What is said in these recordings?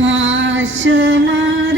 ভাষণা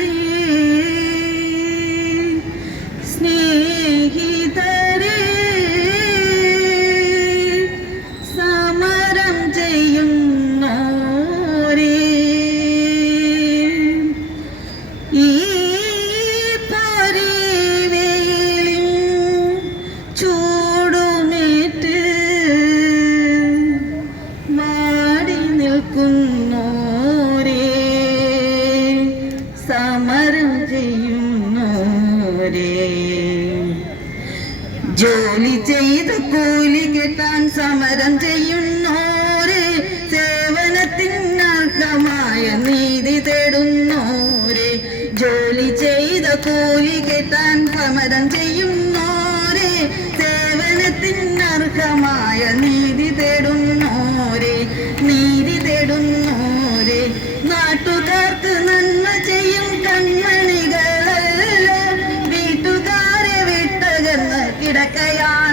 ജോലി ചെയ്ത് കൂലി കിട്ടാൻ സമരം ചെയ്യുന്നോര് സേവനത്തിനർഹമായ നീതി തേടുന്നോര്. ജോലി ചെയ്ത കൂലി കിട്ടാൻ സമരം ചെയ്യുന്നോര് സേവനത്തിനർഹമായ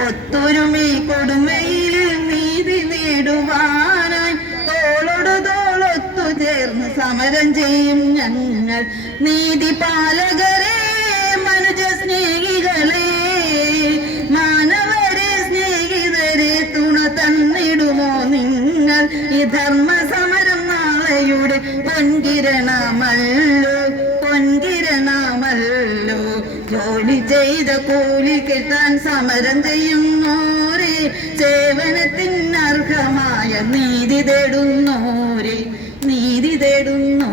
ഒത്തൊരുമി കൊടുമയിൽ നീതി നേടുവാനായി തോളോട് തോളൊത്തു ചേർന്ന് സമരം ചെയ്യും ഞങ്ങൾ നീതി പാലകരെ മനുജ സ്നേഹികളെ മാനവരെ സ്നേഹിതരെ തുണ തന്നിടുമോ നിങ്ങൾ? ഈ ധർമ്മ സമരം നാളെയുടെ പൊൻകിരണമല്ലോ ചെയ്ത കൂലി കിട്ടാൻ സമരം ചെയ്യുന്നോരെ സേവനത്തിന് അർഹമായ നീതി തേടുന്നോരെ നീതി തേടുന്നു.